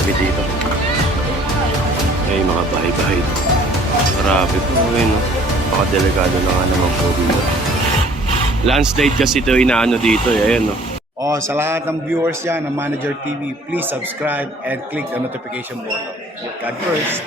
Dami dito. Ay, mga bahay-bahay. Grabe po. Ayun, no? Delikado na nga naman po dito. Landslide kasi ito inaano dito. Ayan, no? Oh, sa lahat ng viewers yan ng Manager TV, please subscribe and click the notification button. God first.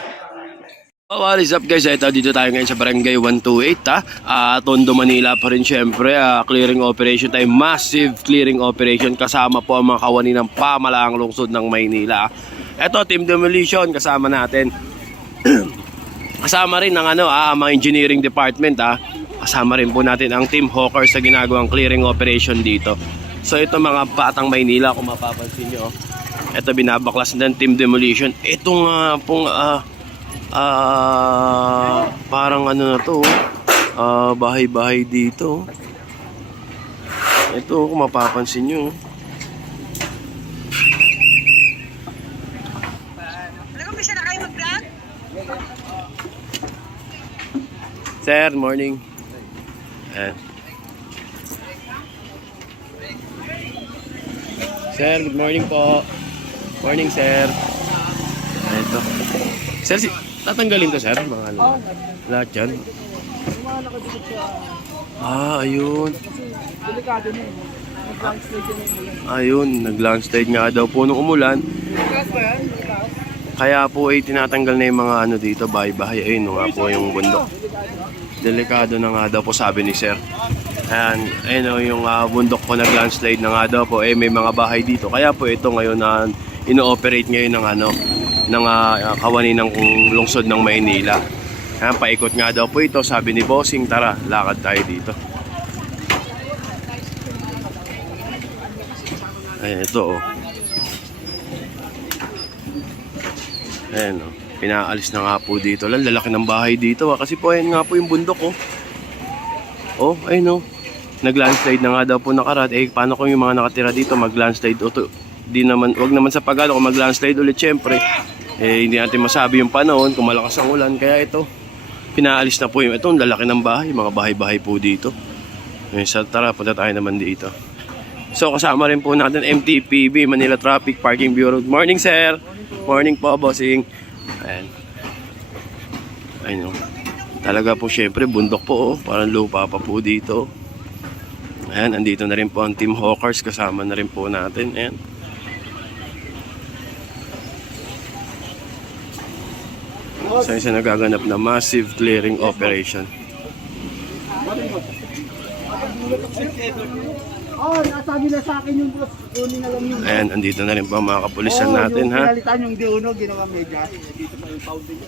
Oh, what is up guys? Ito dito tayo ngayon sa Barangay 128 Tondo, Manila pa rin syempre. Clearing operation tayo. Massive clearing operation. Kasama po ang mga kawani ng pamalaang lungsod ng Maynila. Ito, Team Demolition kasama natin. Kasama rin ng mga engineering department. Kasama rin po natin ang Team Hawkers sa ginagawang clearing operation dito. So ito mga batang Maynila, kung mapapansin nyo. Ito binabaklas ng Team Demolition. Ito nga pong parang na to, bahay-bahay dito. Ito kung mapapansin nyo. Nag-umpisa na kayo mag-vlog? Sir, morning. Sir, good morning po. Morning, sir. Ito. Sir, tatanggalin to, sir? Mga lahat yan. Ayun. Delikado na yun. Nag-landslide yun yung Ayun, nag-landslide nga daw po nung umulan. Kaya po ay tinatanggal na yung mga dito, bahay-bahay. Ayun nga po yung bundok. Delikado na nga daw po, sabi ni sir. Ayan, ayun yung bundok po nag-landslide na nga daw po. May mga bahay dito. Kaya po ito ngayon na ino-operate ngayon ng kawani ng lungsod ng Maynila. Ayan, paikot nga daw po ito, sabi ni Bossing. Tara, lakad tayo dito. Ayan, ito Ayan pinaalis na nga po dito. Lalaki ng bahay dito kasi po ayan nga po yung bundok ayun nag-landslide na nga daw po nakaraan. Paano kung yung mga nakatira dito mag-landslide wag naman sa pag-alo kung mag-landslide ulit syempre. Hindi natin masabi yung panahon kung malakas ang ulan. Kaya ito, pinaalis na po yung itong lalaki ng bahay. Mga bahay-bahay po dito. Tara, punta tayo naman dito. So kasama rin po natin MTPB, Manila Traffic Parking Bureau. Good morning, sir. Morning po, bossing. Ayun. Talaga po syempre bundok po parang lupa pa po dito. Ayan, andito na rin po ang Team Hawkers, kasama na rin po natin. Ayan. So isa nagaganap na massive clearing operation. nasabi na sa akin yung boss. Kunin na lang yung... Ayan, andito na rin po ang mga kapulisan natin, ha? Pinalitan yung D1, ginawa medyas. Dito pa yung pounding.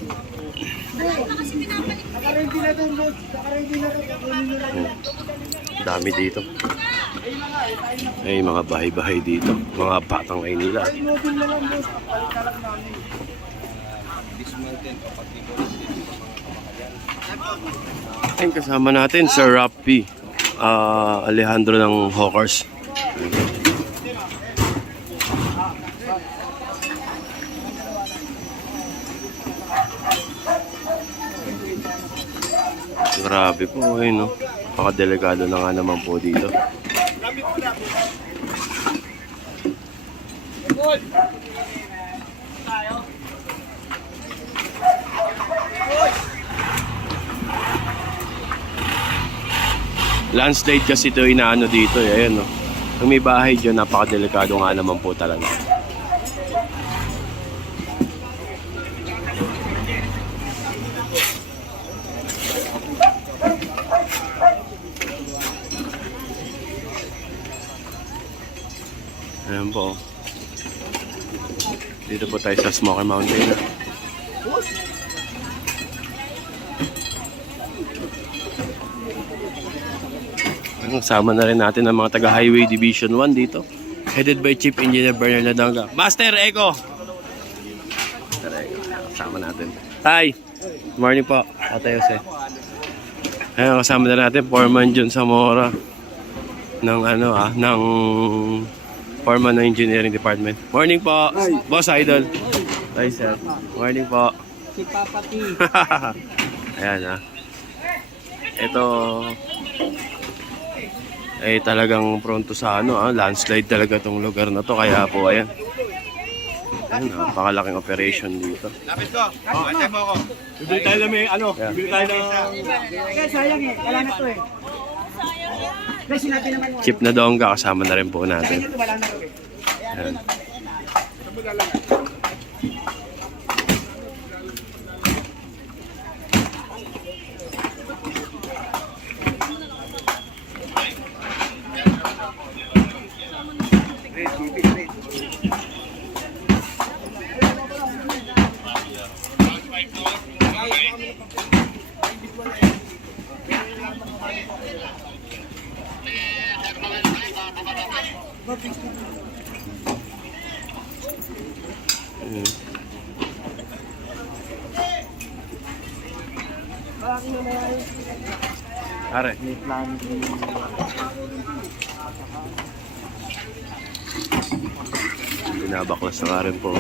Nakarendi na doon, boss. Nakarendi na doon. Kunin na lang. Dami dito. Ay, mga bahay-bahay dito. Mga batang Maynila. Inodin na lang, boss. Palitan lang namin. Ayun, kasama natin, Sir Rapi Alejandro ng Hawkers. Grabe po, ayun, Napakadelikado na nga naman po dito. Landslide kasi ito inaano dito, ayan, Kung may bahay dyan, napakadelikado nga naman po talaga. Ayan po. Dito po tayo sa Smoky Mountain. Kasama na rin natin ang mga taga-Highway Division 1 dito. Headed by Chief Engineer Bernard Ladanga. Master Eco! Kasama natin. Hi! Good morning po, Ate Jose. Ayan, kasama na natin Foreman John Zamora ng ng Foreman ng Engineering Department. Morning po, Hi. Boss Idol. Hi, sir. Morning po. Si Papa T. Ayan, Ito ay talagang pronto sa landslide talaga tong lugar na to, kaya po ayan. Ayun, napakalaking operation dito. Lapit ko. Antay mo ako. Bibili tayo na may bibili tayo ng... Kaya sayang eh, wala na to eh. Guys, sinabi naman mo. Chip na dongga kasama na rin po natin. Ito wala na to eh. Ayan. Are. Binabaklas na nga rin po.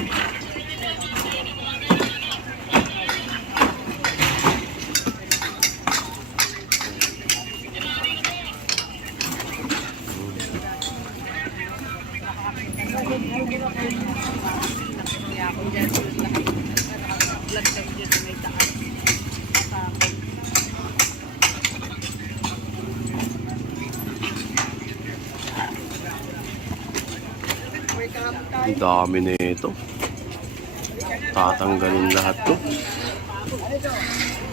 Ang dami na ito. Tatanggalin lahat to.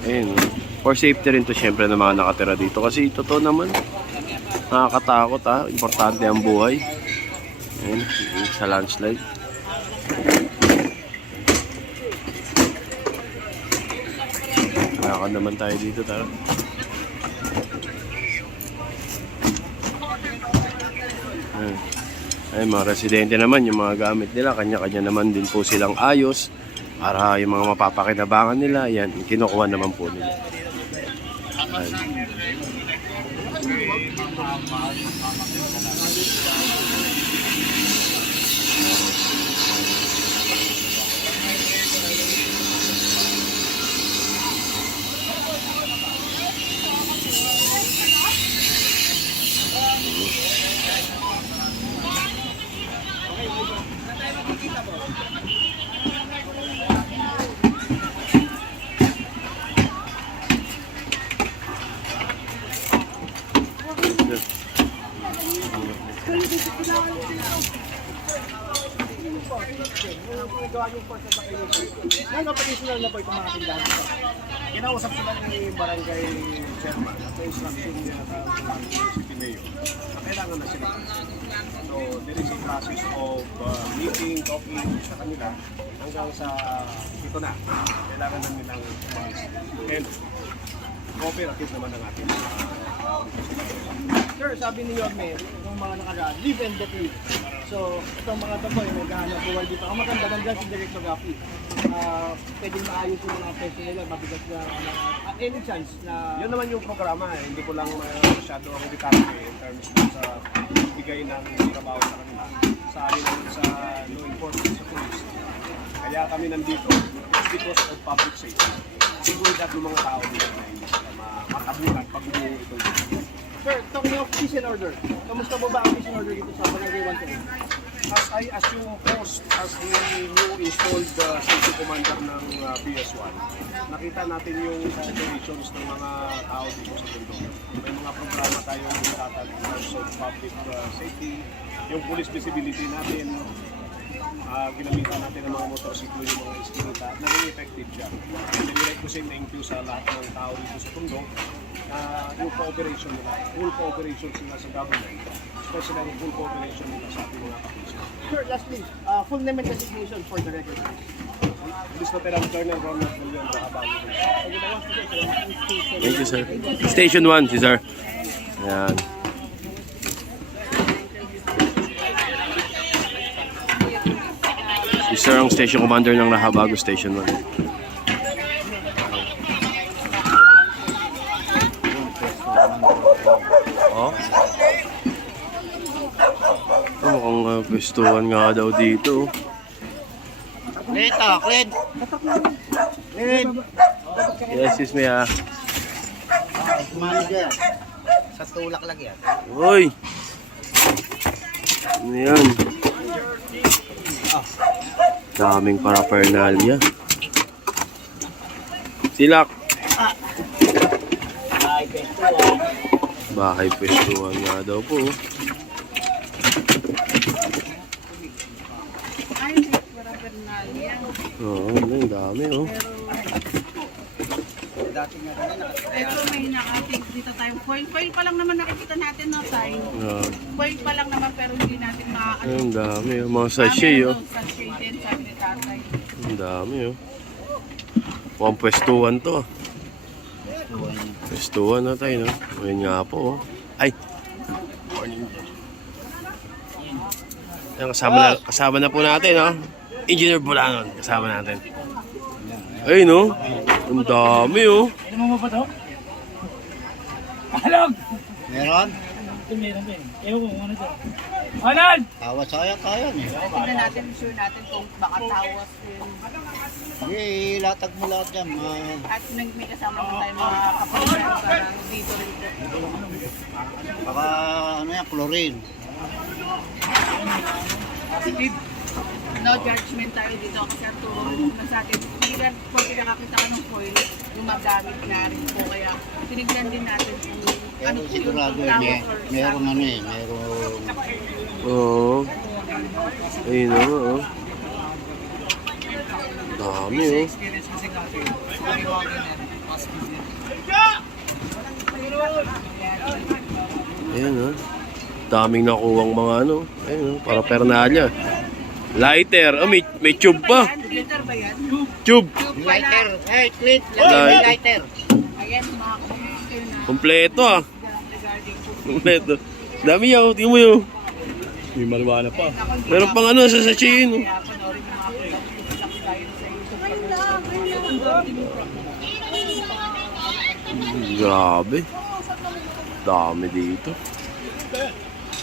Ayun. For safety rin to syempre ng mga nakatira dito. Kasi totoo naman. Nakakatakot ha. Importante ang buhay. Ayun. Sa landslide. Lakad naman tayo dito. Tara. Ayun. Ay, mga residente naman, yung mga gamit nila, kanya-kanya naman din po silang ayos para yung mga mapapakinabangan nila, yan, kinukuha naman po nila. Ayun. Ngayon, kapag-isunal na po itong mga tindahan ko. Kinausap sila ni Barangay Chairman at may instruction niya sa City Mayor na kailangan na sila. So, there is a process of meeting, talking sa kanila hanggang sa ito na. Kailangan namin ng umalis. And cooperative naman ang ating Sir, sabi ni Yorme, yung mga nakaraan, live and let live. So, itong mga ito po, yung naghahanap buhay dito. Ang maganda nandiyan si Director Gapi. Pwedeng maayos yung mga pension nila, mabigat na at any chance na... Yun naman yung programa eh. Hindi ko lang masyado ang dedicate in terms sa bigay ng trabaho sa kanila. Sa amin naman sa law enforcement sa police. Kaya kami nandito because of public safety. Seguridad ng mga tao dito na hindi sila matabunan pag umuwi ito. Sir, talking of peace and order, kamusta po ba ang peace and order dito sa Barangay 128? As I assume post as the new installed safety commander ng PS1, nakita natin yung operations ng mga tao dito sa Tondo. May mga programa tayong initatag in terms of public safety, yung police visibility natin, ginamitan natin ng mga motorsiklo, yung mga iskinita, naging effective siya. And then, like ko say, thank you sa lahat ng tao dito sa Tondo, yung cooperation nila, full cooperation sila sa government, especially yung full cooperation nila sa ating mga kapisyo. Sir, lastly, full name and designation for the record. Police Lieutenant Colonel Ronald William Bahabago. Thank you, sir. Station 1, si sir. Ayan. Si sir ang station commander ng Nahabago Station 1. Oh. Mukhang pwestuhan nga daw dito. Clint! Yes, excuse me ah. Manager. Sa tulak lang yan. Uy! Ano yan? Daming paraphernalia. Silak. Bahay pwestuhan nga daw po. Ay, paraphernalia. Oo, ang dami oh. Ito may nakating dito tayo. Foil pa lang naman nakikita natin na tayo. Foil pa lang naman pero hindi natin makakalimutan. Ang dami oh. Mga sachet oh. Sachet din, sabi ni tatay. Ang dami oh. Mukhang pwestuhan to ah. Pwestuhan na tayo no. Ngayon nga po oh. Ay! Ayan, kasama na po natin oh. Engineer Bulanon, kasama natin. Ay no. Ang dami oh. Ano mo ba to? Alam! Meron? Ito meron din. Ewan ko kung ano to. Anan! Tawa saya tayo eh. Tingnan natin, sure natin kung baka tawas din. Hindi, ilatag mo lahat yan. At may kasama na tayo mga kapatid para dito rin po. Baka ano yan, chlorine. No judgment tayo dito kasi ang turo na sa atin. Hindi ka, kung pinakakita ka ng foil, gumagamit na rin po. Kaya tinignan din natin kung ano Pero po sigurado yung eh, tawag or merong ano eh, merong... Oo. Ayun na nga oh. Dami oh. Experience kasi natin. Sabi ko akin yan. Ayan oh. Daming nakuwang mga ano. Ayun oh. Para pernalya. Lighter. Oh, may tube pa. Glitter ba yan? Tube. Lighter! Hey, clit! Lighter. Lighter! Ayan, mga kapatid na Kompleto ah. regarding po. Kompleto. Dami yan oh. Tingnan mo yun. May marijuana pa. Meron pang ano sa sachet yun oh. Kaya panoorin yung mga product tayo sa YouTube. Grabe. Dami dito.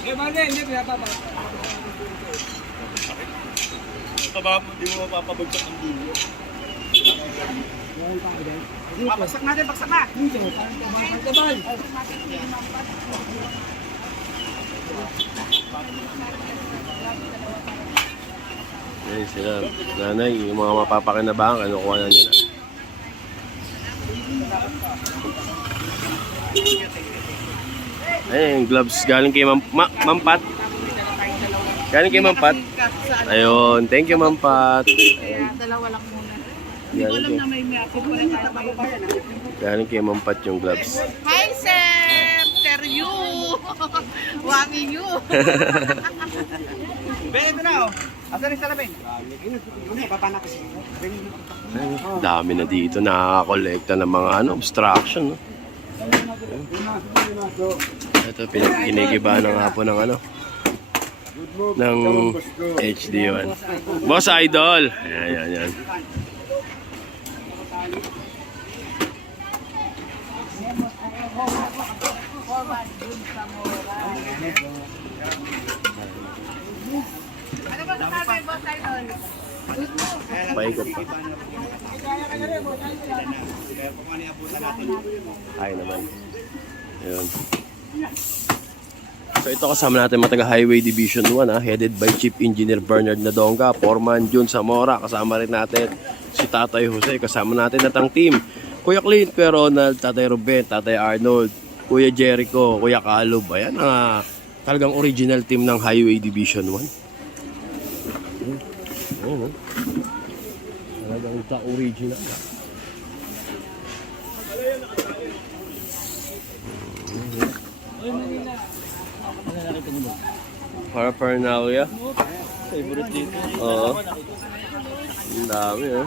Eh, mali, hindi pinapapa. Hindi mo mapapabagsak ang dulo. Bagsak natin, bagsak na! Tabal! Ayun sila. Nanay, yung mga mapapakinabangan, ano kuha na nila. Ayun, gloves galing kay Mampat. Galing kay Mampat. Ayun, thank you Mampat. Kaya dalawa lang muna. Hindi ko alam na may ako pala tayo ngayon. Galing kay Mampat yung gloves. Hi, Sir! Sir you! Wami you! Ben, ito na oh. Asan yung salamin? Ano, papanak kasi. Ayun, dami na dito nakakolekta ng mga ano, obstruction. No? Ito, kinikiba na nga po ng ano, ng HD1. Boss Idol! Ayan, yan. Ano ba sasabi, Boss Idol? Paikot pa. Ay naman. Ayun. So ito kasama natin mga taga Highway Division 1 headed by Chief Engineer Bernard Nadonga, Foreman Jun Zamora, kasama rin natin si Tatay Jose, kasama natin natang team. Kuya Clint, Kuya Ronald, Tatay Ruben, Tatay Arnold, Kuya Jericho, Kuya Calub. Ayan, talagang original team ng Highway Division 1. Ayun, talagang the original. Paraphernalia. Favorite dito. Oo. Ang dami eh.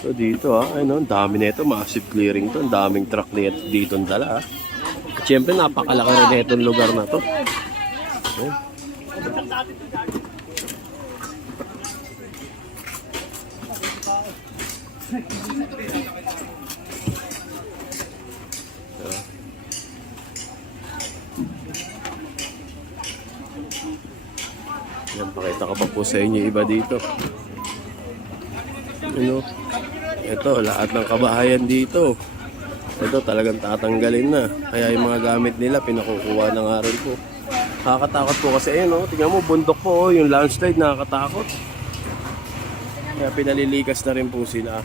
So dito ano, ang dami nito, massive clearing to, ang daming truck dito ang dala. At syempre napakalaki rin itong lugar na to. Ayan. Yan, pakita ko pa po sa inyo iba dito. Ano? Ito, lahat ng kabahayan dito. Ito talagang tatanggalin na. Kaya yung mga gamit nila, pinakukuha na nga rin po. Nakakatakot po kasi ayun, oh. Tingnan mo, bundok po, oh. Yung landslide, nakakatakot. Kaya pinalilikas na rin po sila.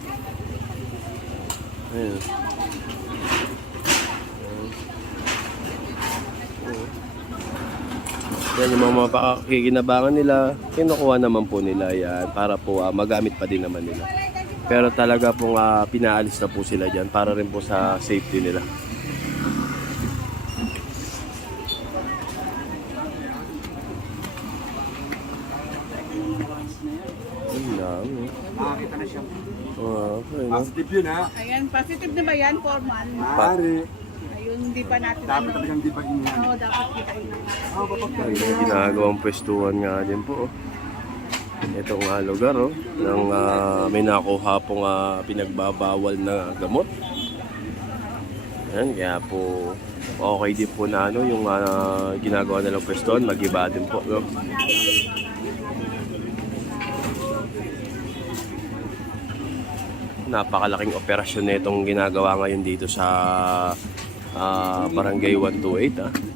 Ayun. Yan yung mga pakikinabangan nila, kinukuha naman po nila yan para po magamit pa din naman nila. Pero talaga pong pinaalis na po sila dyan para rin po sa safety nila. Ang dami. Makakita na siya. Okay, no? Positive yun ha. Ayan, positive na ba yan, Foreman? Maaari. Ayun, hindi pa natin Dapat talagang di ba yan? Oo, dapat kita Ayun, ginagawang pwestuhan nga din po. Itong lugar ng may nakuha pong pinagbabawal na gamot. Ayan, kaya po okay din po na yung ginagawa nilang pwestuhan, mag-iba din po. No? Napakalaking operasyon na itong ginagawa ngayon dito sa Barangay 128.